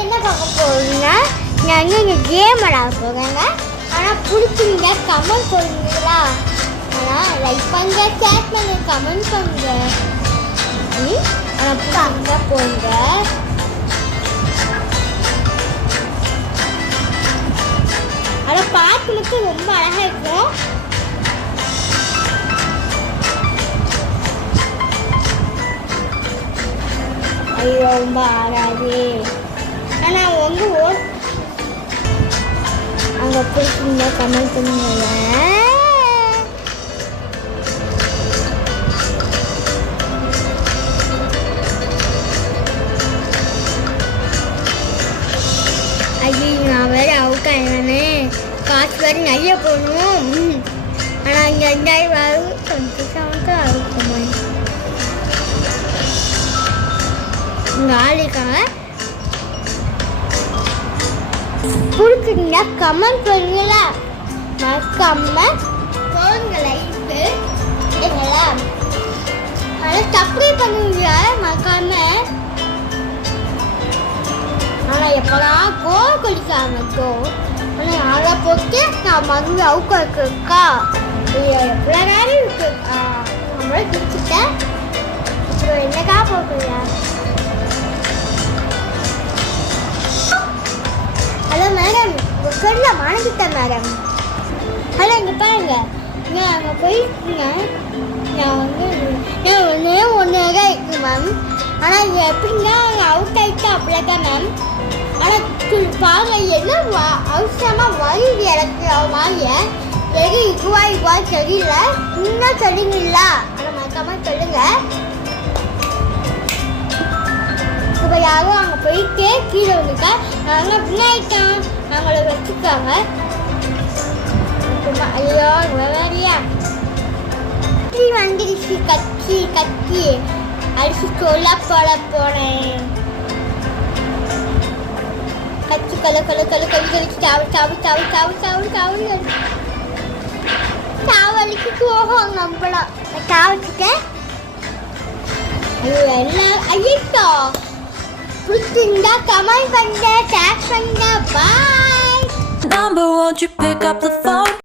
என்ன பார்க்க போறீங்கன்னா நான் இங்கே கேம் விளையாட போகிறேங்க. ஆனால் பிடிச்சிருங்க கமெண்ட் பண்ணுங்களா. ஆனால் லைக் பண்ணுங்க, ஷேர் பண்ணுங்க, கமெண்ட் பண்ணுங்க. ஆனால் பிடிச்சிருந்தா போங்க. ஆனால் பார்த்து மட்டும் ரொம்ப அழகாக இருக்கும். ஐயோ ரொம்ப ஆடாது. ஆனால் வந்து அங்கே பிடிச்சிருந்தா கமெண்ட் பண்ணுங்க. ஐயோ நான் வேறு அவுட் ஆயிடுவேனே, காசு வேறு நிறைய போடணும். ஆனால் இங்கே 2000 கொஞ்சம் சவுண்ட் அவுக்குமா இங்கே ஆளுக்காங்க. பிடிச்சிருந்தா கமெண்ட் பண்ணுங்களா, மறக்காம போங்க லைக்கு இல்லைங்களா. ஆனால் சப்ஸ்கிரைப் பண்ணுவீங்க மறக்காம. ஆனால் எப்போதான் கோல் குடிக்காம கோ. ஆனால் அதை போட்டு நான் மறுபடியும் அவுக்க இருக்கா எவ்வளோ நேரம் இருக்கு. நம்மளே குடிச்சிட்டேன். இப்போ என்னக்கா போக்குறியா? ஹலோ மேடம், உங்கள் சொல்ல மறந்துட்டேன் மேடம். ஹலோ இங்கே பாருங்க, நான் அங்கே போயிருக்கீங்க. நான் ஒன்று தான் இருக்கு மேம். ஆனால் இது எப்படின்னா அவுட் ஆகிட்டு அப்படிதான் மேம். ஆனால் பாருங்க என்ன அவசரமாக வருது எனக்கு வாங்க. எது இதுவா தெரியல. இன்னும் சொல்லுங்களா? ஆனால் மறக்காம சொல்லுங்க. இப்போ யாரும் அங்கே போயிட்டு கீழே வந்துட்டா நாங்கள் பின்னாடிட்டான் அவங்கள வச்சுக்காங்க. ஐயோ வேறியா வந்துடுச்சு. கத்தி அடிச்சு சொல்ல போனேன். கத்தி கழிச்சு சாவலிக்கு போகும் நம்மளாம் சாவச்சுட்டேன். ஐயோ எல்லாம் ஐயோ பிடிச்சிருந்தா கமெண்ட் பண்ணுங்க, ஷேர் பண்ணுங்க. பாய். Number, won't you pick up the phone?